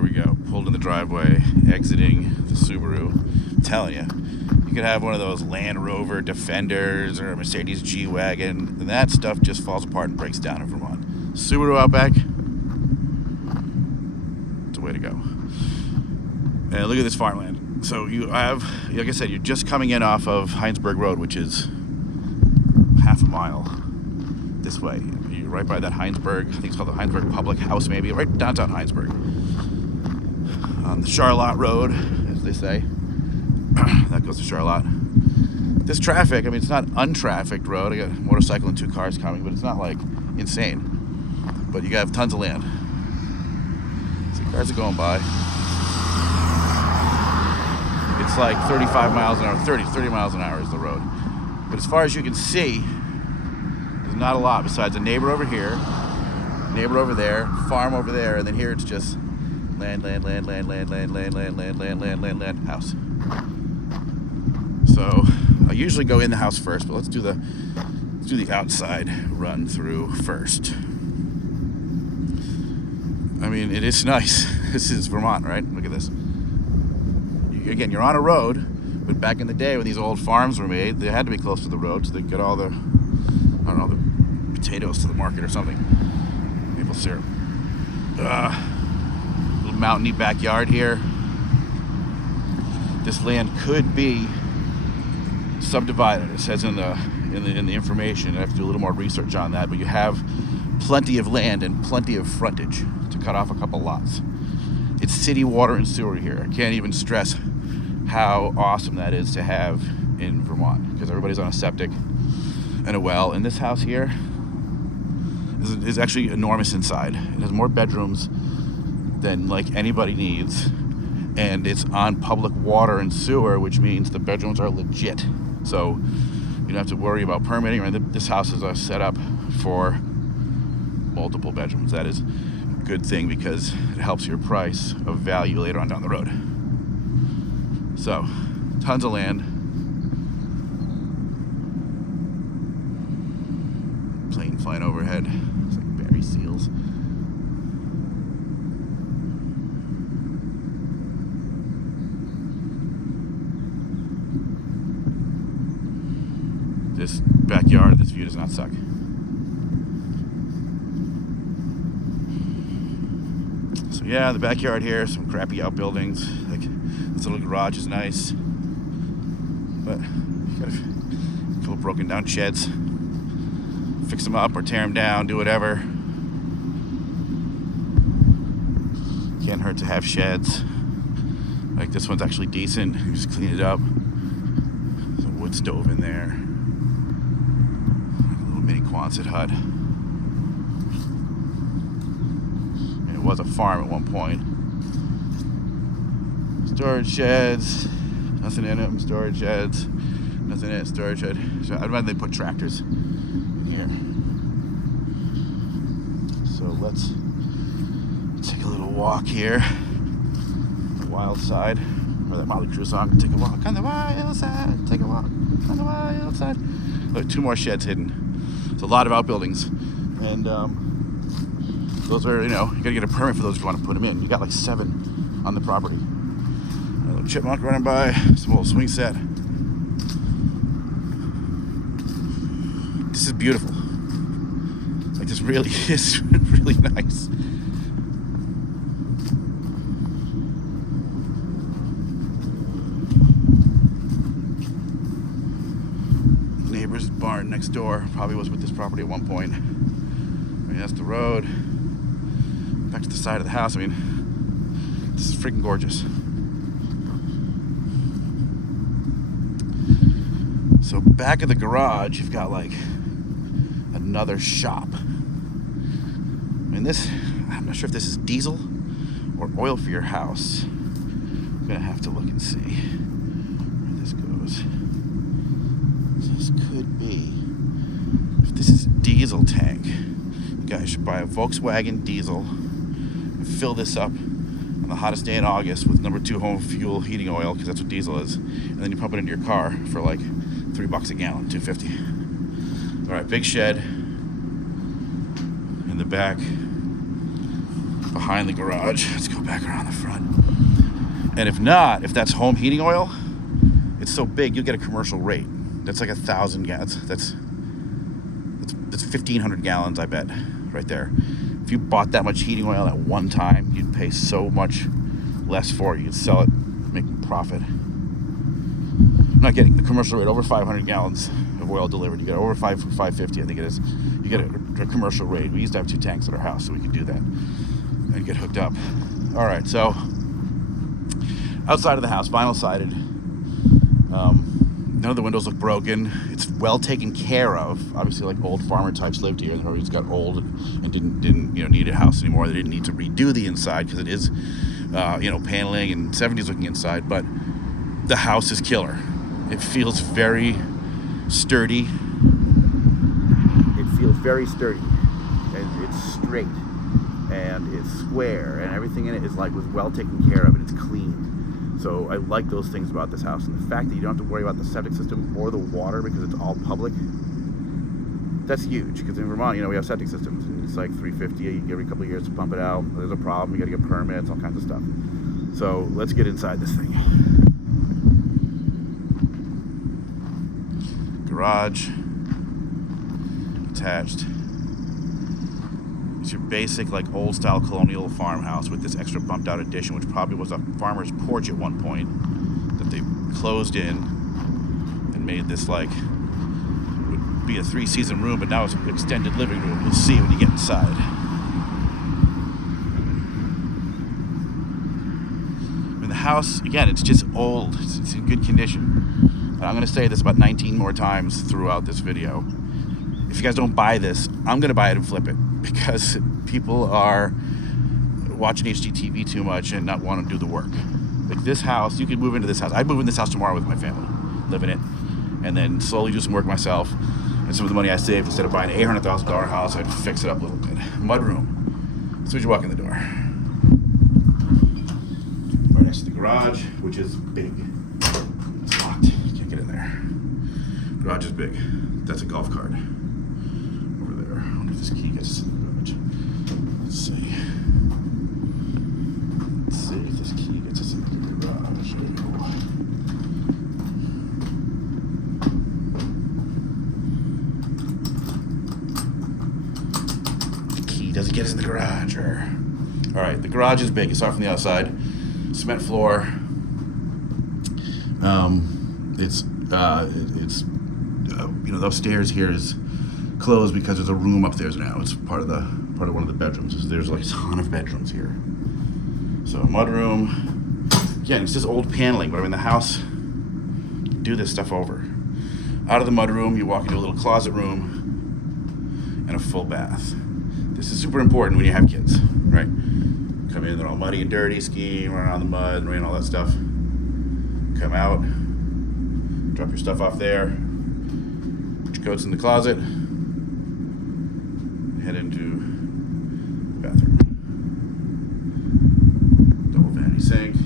Here we go. Pulled in the driveway, exiting the Subaru. I'm telling you, you could have one of those Land Rover Defenders or a Mercedes G-Wagon, and that stuff just falls apart and breaks down in Vermont. Subaru Outback, it's a way to go. And look at this farmland. So you have, like I said, you're just coming in off of Hinesburg Road, which is half a mile this way. You're right by that Hinesburg, I think it's called the Hinesburg Public House, maybe, right downtown Hinesburg. On the Charlotte Road, as they say. That goes to Charlotte. This traffic, I mean, it's not untrafficked road. I got a motorcycle and 2 cars coming, but it's not like insane. But you have tons of land. So cars are going by. It's like 35 miles an hour, 30 miles an hour is the road. But as far as you can see, there's not a lot besides a neighbor over here, neighbor over there, farm over there, and then here it's just land, house. So I usually go in the house first, but let's do the outside run through first. I mean, it is nice. This is Vermont, right? Look at this. Again, you're on a road, but back in the day when these old farms were made, they had to be close to the road so they could get all the, I don't know, the potatoes to the market or something. Maple syrup. Little mountainy backyard here. This land could be subdivided. It says in the information. I have to do a little more research on that, but you have plenty of land and plenty of frontage to cut off a couple lots. It's city water and sewer here. I can't even stress how awesome that is to have in Vermont, because everybody's on a septic and a well. And this house here is actually enormous inside. It has more bedrooms than like anybody needs, and it's on public water and sewer, which means the bedrooms are legit. So you don't have to worry about permitting. This house is set up for multiple bedrooms. That is a good thing because it helps your price of value later on down the road. So, tons of land. Plane flying overhead. It's like berry seals. This backyard, this view does not suck. So yeah, the backyard here, some crappy outbuildings. Like this little garage is nice, but you got a couple broken down sheds. Fix them up or tear them down, do whatever. Can't hurt to have sheds. Like this one's actually decent. You just clean it up. There's a wood stove in there. A little mini Quonset hut. And it was a farm at one point. Storage sheds, nothing in them. Storage sheds, nothing in it. Storage shed. So I'd rather they put tractors in here. So let's take a little walk here. The wild side, or that Motley Crue song. Take a walk on the wild side. Take a walk on the wild side. There are 2 more sheds hidden. It's a lot of outbuildings, and those are, you gotta get a permit for those if you want to put them in. You got like 7 on the property. A little chipmunk running by, some old swing set. This is beautiful. Like, this really is really nice. Neighbor's barn next door probably was with this property at one point. I mean, that's the road. Back to the side of the house. I mean, this is freaking gorgeous. So back of the garage, you've got like another shop. I mean, I'm not sure if this is diesel or oil for your house. I'm gonna have to look and see where this goes. This could be, if this is diesel tank, you guys should buy a Volkswagen diesel and fill this up on the hottest day in August with number 2 home fuel heating oil, because that's what diesel is. And then you pump it into your car for like $3 a gallon, $2.50. All right, big shed in the back. behind the garage. Let's go back around the front. And if not, if that's home heating oil, it's so big you'll get a commercial rate. That's like 1,000 gallons. That's 1,500 gallons, I bet, right there. If you bought that much heating oil at one time, you'd pay so much less for it. You'd sell it, make a profit. I'm not getting the commercial rate over 500 gallons of oil delivered. You get over 550, I think it is. You get a commercial rate. We used to have 2 tanks at our house, so we could do that and get hooked up. All right, so outside of the house, vinyl sided. None of the windows look broken. It's well taken care of. Obviously, like old farmer types lived here, and they just got old and didn't need a house anymore. They didn't need to redo the inside because it is, paneling and 70s looking inside. But the house is killer. It feels very sturdy. It feels very sturdy, and it's straight, and it's square, and everything in it is was well taken care of, and it's clean. So I like those things about this house, and the fact that you don't have to worry about the septic system or the water because it's all public. That's huge, because in Vermont, we have septic systems, and it's like $350 every couple of years to pump it out. There's a problem, you got to get permits, all kinds of stuff. So let's get inside this thing. Garage attached. It's your basic old style colonial farmhouse with this extra bumped out addition, which probably was a farmer's porch at one point that they closed in and made this would be a 3-season room, but now it's an extended living room. You'll see when you get inside. I mean, the house, again, it's just old. It's in good condition. And I'm going to say this about 19 more times throughout this video. If you guys don't buy this, I'm going to buy it and flip it, because people are watching HGTV too much and not want to do the work. Like this house, you could move into this house. I'd move in this house tomorrow with my family, live in it, and then slowly do some work myself. And some of the money I saved, instead of buying an $800,000 house, I'd fix it up a little bit. Mudroom. As soon as you walk in the door. Right next to the garage, which is big. It's locked. You can't get in there. Garage is big. That's a golf cart. Over there. I wonder if this key gets us in the garage. Let's see. Let's see if this key gets us in the garage. There we go. Doesn't get us in the garage. All right, the garage is big. You saw it from the outside. Cement floor. The upstairs here is closed because there's a room upstairs now. It's part of one of the bedrooms. There's a ton of bedrooms here. So mudroom. Again, it's just old paneling, but I mean the house. Do this stuff over. Out of the mudroom, you walk into a little closet room and a full bath. This is super important when you have kids, right? Come in, they're all muddy and dirty, skiing, running around the mud, rain, all that stuff. Come out, drop your stuff off there, put your coats in the closet, head into the bathroom. Double vanity sink.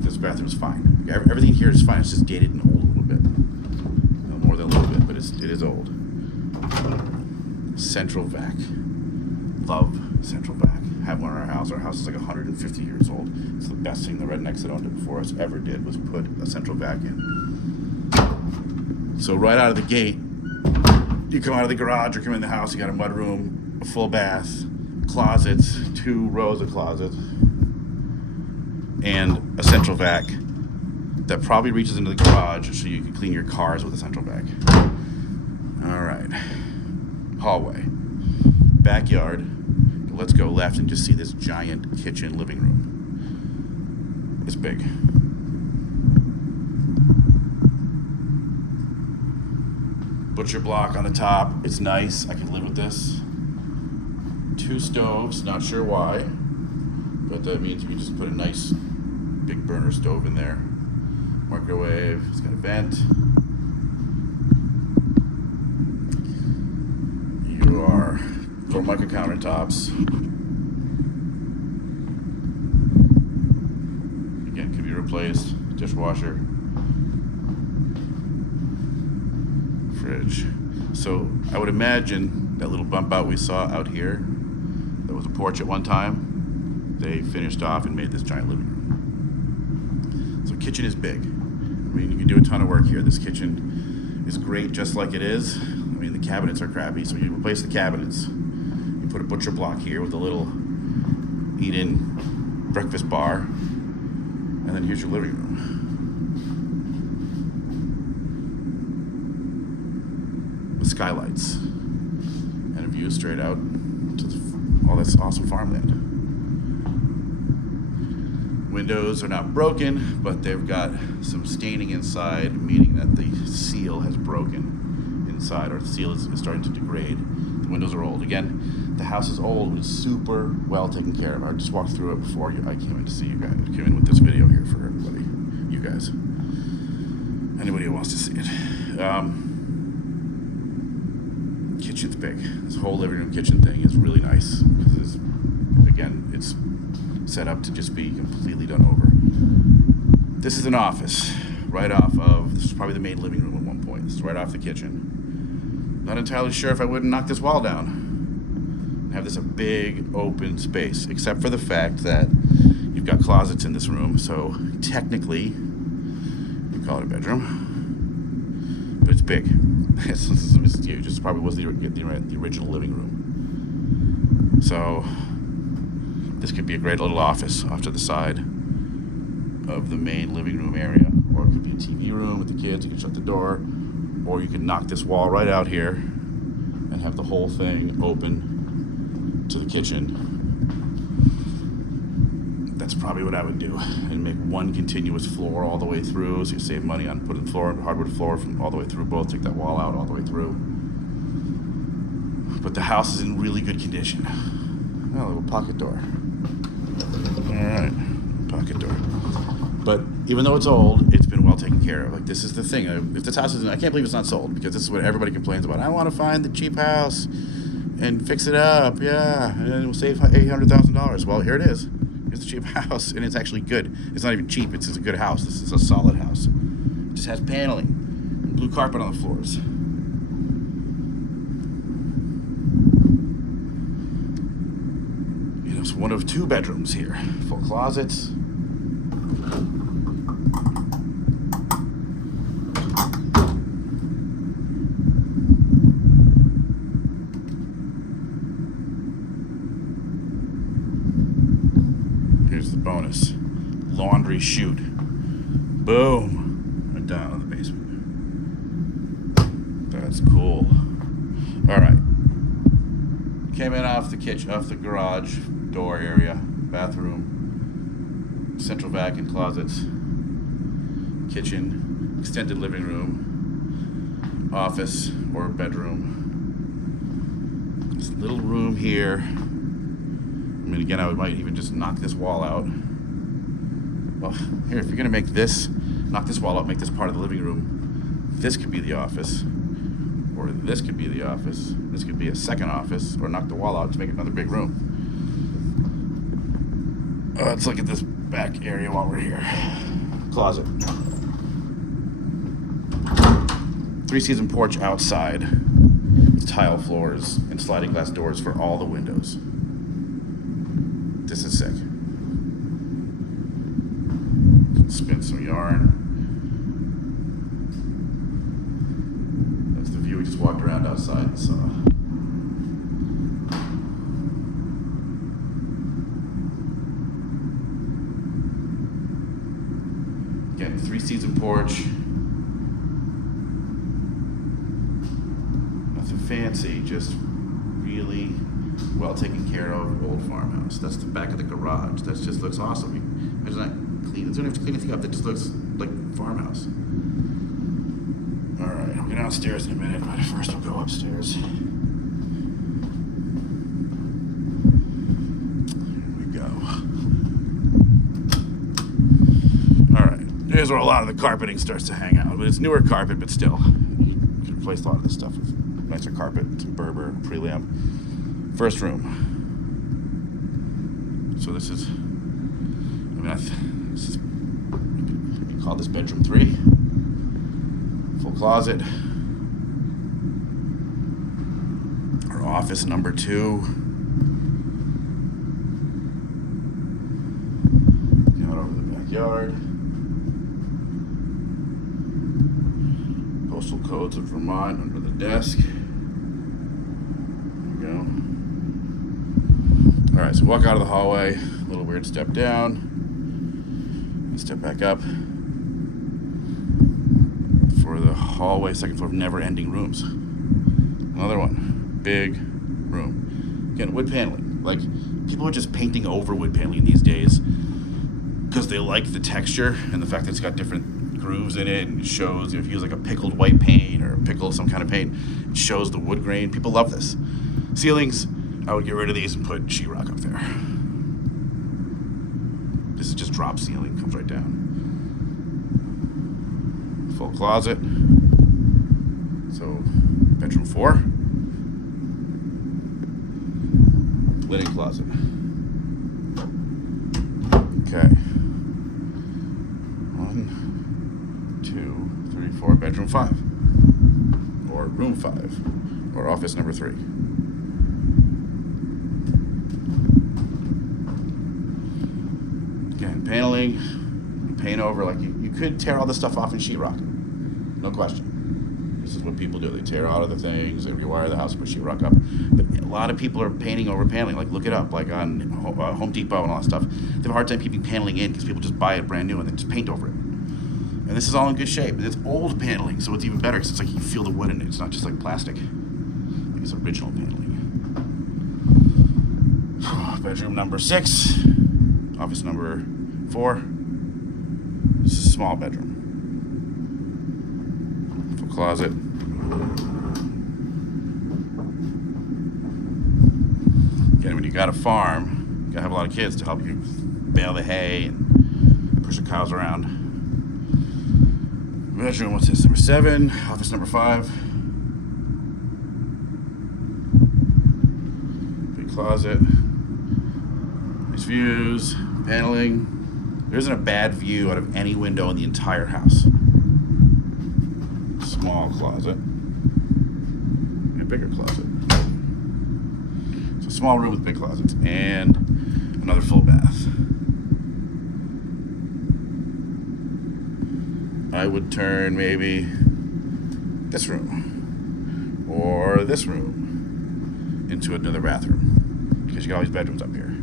This bathroom is fine. Everything here is fine. It's just dated and old a little bit. No more than a little bit, but it is old. Central vac. Love central vac. Have one in our house. Our house is 150 years old. It's the best thing the rednecks that owned it before us ever did, was put a central vac in. So right out of the gate, you come out of the garage or come in the house, you got a mud room, a full bath, closets, 2 rows of closets, and a central vac that probably reaches into the garage so you can clean your cars with a central vac. All right. Hallway. Backyard. Let's go left and just see this giant kitchen living room. It's big. Butcher block on the top. It's nice. I can live with this. 2 stoves. Not sure why, but that means you can just put a nice big burner stove in there. Microwave. It's got a vent. You are Formica countertops. Again, can be replaced. Dishwasher. Fridge. So I would imagine that little bump out we saw out here, that was a porch at one time, they finished off and made this giant living room. So kitchen is big. I mean, you can do a ton of work here. This kitchen is great just like it is. I mean, the cabinets are crappy, so you replace the cabinets. You put a butcher block here with a little eat-in breakfast bar, and then here's your living room. With skylights and a view straight out to all this awesome farmland. Windows are not broken, but they've got some staining inside, meaning that the seal has broken inside, or the seal is starting to degrade. The windows are old. Again, the house is old, but it's super well taken care of. I just walked through it before I came in to see you guys. I came in with this video here for everybody, you guys, anybody who wants to see it. Kitchen's big. This whole living room kitchen thing is really nice because it's set up to just be completely done over. This is an office right off of, this is probably the main living room at one point. This is right off the kitchen. Not entirely sure if I wouldn't knock this wall down and have this a big open space, except for the fact that you've got closets in this room, so technically you call it a bedroom, but it's big. It's huge. This probably was the original living room. So this could be a great little office off to the side of the main living room area, or it could be a TV room with the kids. You can shut the door, or you can knock this wall right out here and have the whole thing open to the kitchen. That's probably what I would do, and make one continuous floor all the way through, so you save money on putting hardwood floor from all the way through both. Take that wall out all the way through. But the house is in really good condition. Oh, a little pocket door. Alright, pocket door. But even though it's old, it's been well taken care of. Like, this is the thing. If this house isn't, I can't believe it's not sold, because this is what everybody complains about. I want to find the cheap house and fix it up, yeah, and then we'll save $800,000. Well, here it is. Here's the cheap house, and it's actually good. It's not even cheap, it's a good house. This is a solid house. It just has paneling and blue carpet on the floors. It's one of two bedrooms here. Full closets. Here's the bonus. Laundry chute. Boom. Right down in the basement. That's cool. Alright. Came in off the kitchen, off the garage door area, bathroom, central vac and closets, kitchen, extended living room, office or bedroom. This little room here. I mean, again, I might even just knock this wall out. Well, here, if you're gonna make this, knock this wall out, make this part of the living room, this could be the office, or this could be the office, this could be a second office, or knock the wall out to make another big room. Let's look at this back area while we're here. Closet. 3-season porch outside with tile floors and sliding glass doors for all the windows. This is sick. Spin some yarn. That's the view we just walked around outside and saw. Again, 3-season porch. Nothing fancy, just really well taken care of old farmhouse. That's the back of the garage. That just looks awesome. Imagine that clean. You don't have to clean anything up. That just looks like farmhouse. All right, I'll get downstairs in a minute, but first we'll go upstairs. Here we go. All right, here's where a lot of the carpeting starts to hang out. But it's newer carpet, but still, you can replace a lot of this stuff with nicer carpet, some Berber, prelam. First room. So this is, this is, we call this bedroom 3. Full closet. Our office number 2. backyard. Postal codes of Vermont under the desk. There we go. All right, so walk out of the hallway. A little weird step down. And step back up. For the hallway, second floor of never-ending rooms. Another one. Big room. Again, wood paneling. Like, people are just painting over wood paneling these days because they like the texture and the fact that it's got different grooves in it, and it shows, if you use like a pickled white paint or pickled some kind of paint, it shows the wood grain. People love this. Ceilings, I would get rid of these and put sheetrock up there. This is just drop ceiling, comes right down. Full closet. So, bedroom 4. Linen closet. Okay. 1, 2, 3, 4. Bedroom 5. Or room 5. Or office number 3. Again, paneling, paint over. Like you could tear all this stuff off and sheetrock it. No question. This is what people do. They tear out other things, they rewire the house, put sheetrock up. But a lot of people are painting over paneling. Like, look it up, like on Home Depot and all that stuff. They have a hard time keeping paneling in because people just buy it brand new and then just paint over it. And this is all in good shape. And it's old paneling, so it's even better because it's like you feel the wood in it. It's not just like plastic. Like it's original paneling. Bedroom number 6. Office number 4. This is a small bedroom. Full closet. Again, when you got a farm, you gotta have a lot of kids to help you bale the hay and push the cows around. Bedroom, what's this? Number 7. Office number 5. Big closet. Nice views. Paneling. There isn't a bad view out of any window in the entire house. Small closet. And a bigger closet. So a small room with big closets. And another full bath. I would turn maybe this room or this room into another bathroom because you got all these bedrooms up here.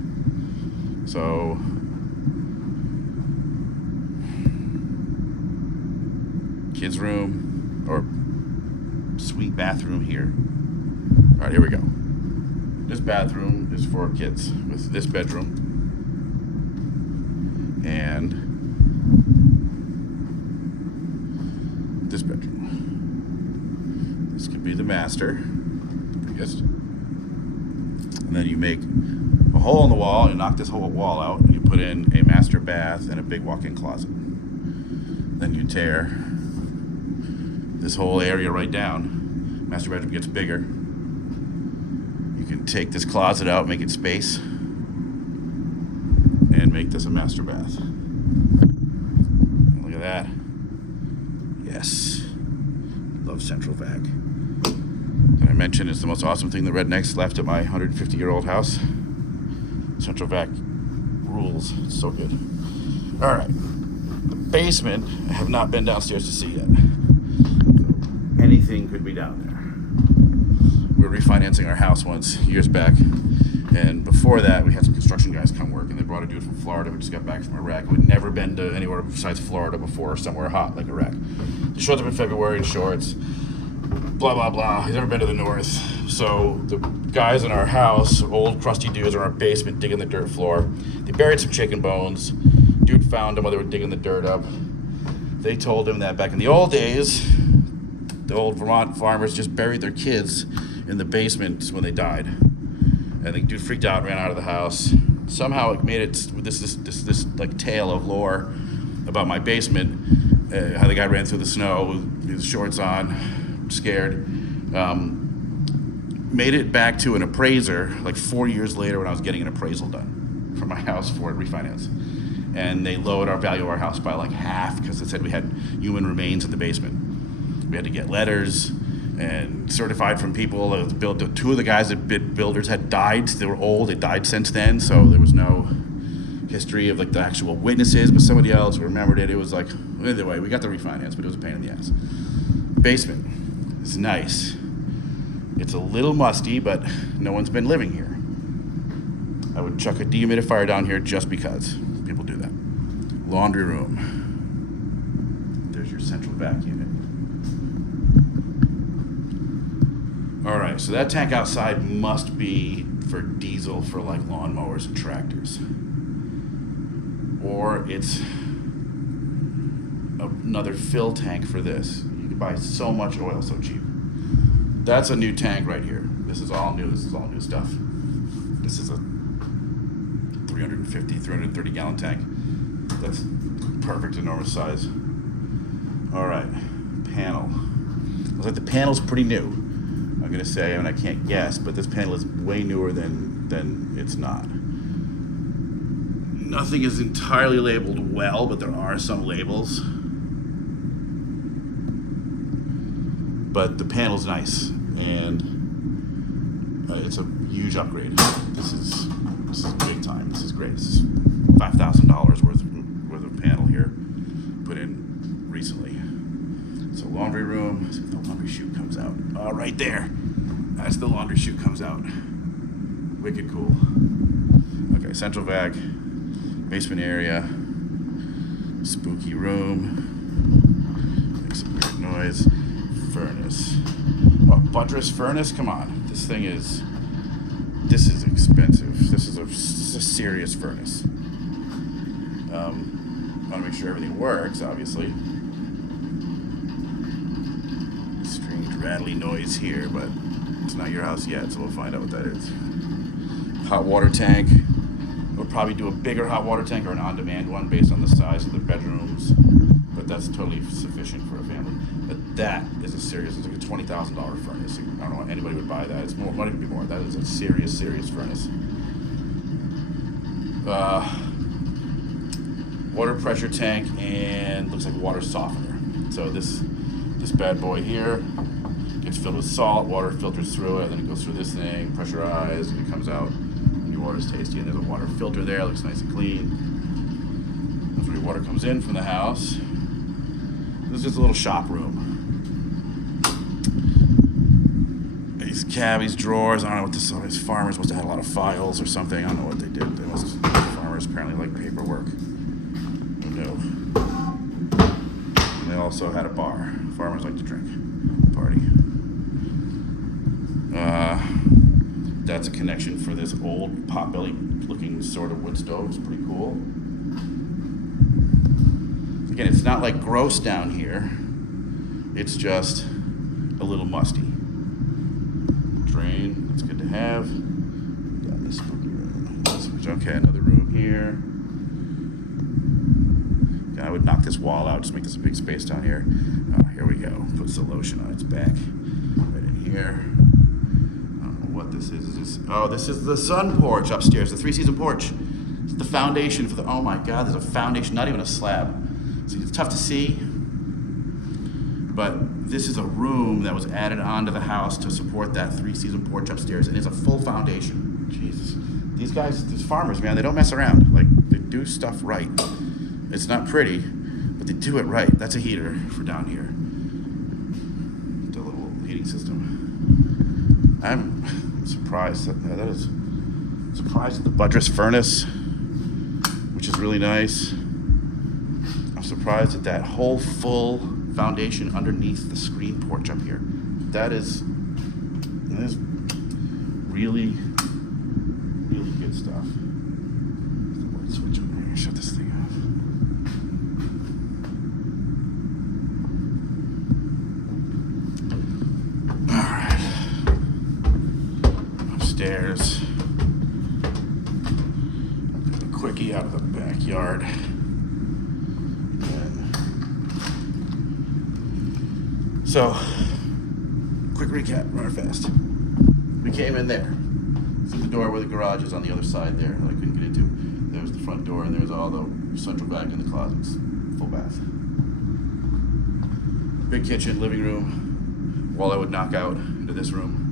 So kids' room or suite bathroom here. All right, here we go. This bathroom is for kids with this bedroom and this bedroom. This could be the master, biggest. And then you make a hole in the wall, you knock this whole wall out, and you put in a master bath and a big walk-in closet. Then you tear this whole area right down. Master bedroom gets bigger. You can take this closet out, make it space, and make this a master bath. Look at that. Yes. Love central vac. Did I mention it's the most awesome thing the rednecks left at my 150-year-old house? Central vac rules. It's so good. All right. The basement, I have not been downstairs to see yet. So anything could be down there. We were refinancing our house once, years back. And before that, we had some construction guys come work, and they brought a dude from Florida who just got back from Iraq, who had never been to anywhere besides Florida before, somewhere hot like Iraq. He shows up in February in shorts, blah, blah, blah. He's never been to the north. So the guys in our house, old crusty dudes, are in our basement digging the dirt floor. They buried some chicken bones. Dude found them while they were digging the dirt up. They told him that back in the old days, the old Vermont farmers just buried their kids in the basement when they died. And the dude freaked out, ran out of the house. Somehow it made it this like tale of lore about my basement, how the guy ran through the snow with his shorts on, scared. Made it back to an appraiser like 4 years later when I was getting an appraisal done for my house for refinance. And they lowered our value of our house by like half because they said we had human remains in the basement. We had to get letters and certified from people. Two of the guys that builders had died. They were old. They died since then, so there was no history of like the actual witnesses, but somebody else remembered it. It was like, either way, we got the refinance, but it was a pain in the ass. Basement is nice. It's a little musty, but no one's been living here. I would chuck a dehumidifier down here just because people do that. Laundry room. There's your central vac unit. All right, so that tank outside must be for diesel for like lawnmowers and tractors. Or it's another fill tank for this. You can buy so much oil so cheap. That's a new tank right here. This is all new. This is all new stuff. This is a 350, 330 gallon tank. That's perfect, enormous size. All right, panel. Looks like the panel's pretty new. I'm gonna say, and I can't guess, but this panel is way newer than it's not. Nothing is entirely labeled well, but there are some labels. But the panel's nice, and it's a huge upgrade. This is big time. This is great. This is $5,000 worth of panel here, put in recently. So laundry room. See if the laundry chute comes out. Oh, right there. That's the laundry chute comes out. Wicked cool. Okay, central vac, basement area, spooky room. Make some weird noise. Furnace. Oh, buttress furnace? Come on. This is expensive. This is a serious furnace. Want to make sure everything works, obviously. Strange rattly noise here, but it's not your house yet, so we'll find out what that is. Hot water tank. We'll probably do a bigger hot water tank or an on-demand one based on the size of the bedrooms, but that's totally sufficient for a family. But that is it's like a $20,000 furnace. I don't know why anybody would buy that. It's more, might even be more. That is a serious furnace. Water pressure tank and looks like water softener. So this bad boy here gets filled with salt, water filters through it, then it goes through this thing, pressurized, and it comes out. And your water's tasty, and there's a water filter there, looks nice and clean. That's where your water comes in from the house. This is just a little shop room. These cabbies, drawers, I don't know what this is. These farmers must have had a lot of files or something. I don't know what they did. Farmers apparently like paperwork. Who knew? And they also had a bar. Farmers like to drink. Party. That's a connection for this old potbelly looking sort of wood stove. It's pretty cool. Again, it's not like gross down here. It's just a little musty. Drain, that's good to have. Got this spooky room. Okay, another room here. I would knock this wall out, just make this a big space down here. Here we go. Puts the lotion on its back. Right in here. I don't know what this is. This is the sun porch upstairs, the 3-season porch. It's the foundation for the, oh my God, there's a foundation, not even a slab. See, it's tough to see, but this is a room that was added onto the house to support that 3-season porch upstairs, and it's a full foundation. Jesus. These farmers, man, they don't mess around. Like, they do stuff right. It's not pretty, but they do it right. That's a heater for down here. The little heating system. I'm surprised that is surprised at the buttress furnace, which is really nice. I'm surprised at that whole full foundation underneath the screen porch up here. That is really, really good stuff. There's the light switch over here. Shut this thing off. All right. Upstairs. I'll do a quickie out of the backyard. So, quick recap, running fast. We came in there. Through the door where the garage is on the other side there, that I couldn't get into. There was the front door, and there was all the central vac in the closets. Full bath. Big kitchen, living room. Wall I would knock out into this room.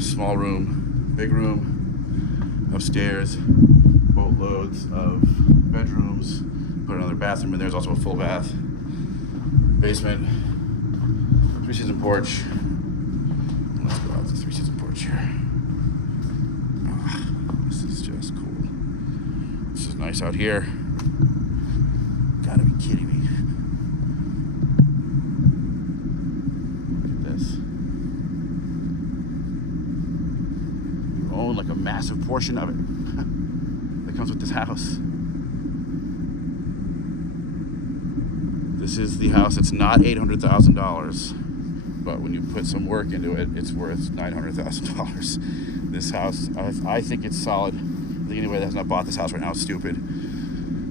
Small room, big room. Upstairs. Oh, boatloads of bedrooms. Put another bathroom in there. There's also a full bath. Basement. 3-season porch. Let's go out to the 3-season porch here. This is just cool. This is nice out here. Gotta be kidding me. Look at this. You own like a massive portion of it that comes with this house. This is the house. It's not $800,000, but when you put some work into it, it's worth $900,000. This house, I think it's solid. I think anybody that has not bought this house right now is stupid.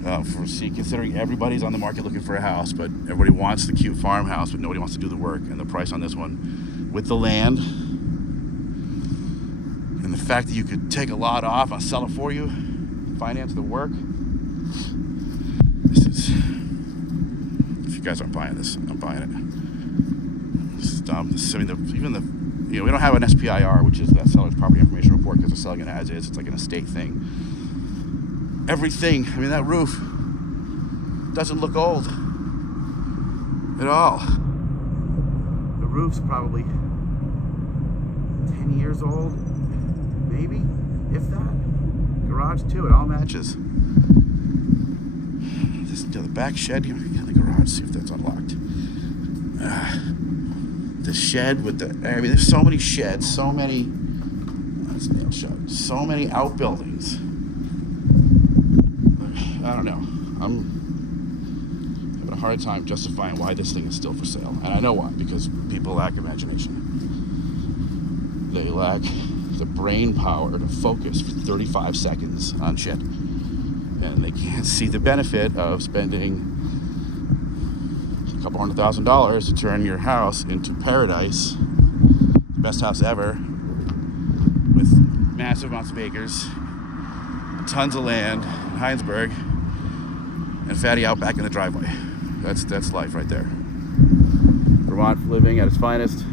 Considering everybody's on the market looking for a house, but everybody wants the cute farmhouse, but nobody wants to do the work. And the price on this one, with the land, and the fact that you could take a lot off, I'll sell it for you, finance the work. This is. If you guys aren't buying this, I'm buying it. This is dumb. We don't have an SPIR, which is that seller's property information report, because they're selling it as is. It's like an estate thing. Everything. I mean, that roof doesn't look old at all. The roof's probably 10 years old, maybe, if that. Garage too. It all matches. The back shed here in the garage, see if that's unlocked. The shed with there's so many sheds, so many, that's nailed shut, so many outbuildings. I don't know. I'm having a hard time justifying why this thing is still for sale. And I know why, because people lack imagination. They lack the brain power to focus for 35 seconds on shit. And they can't see the benefit of spending a couple $100,000 to turn your house into paradise, the best house ever, with massive amounts of acres, tons of land in Hinesburg, and fatty outback in the driveway. That's life right there. Vermont living at its finest.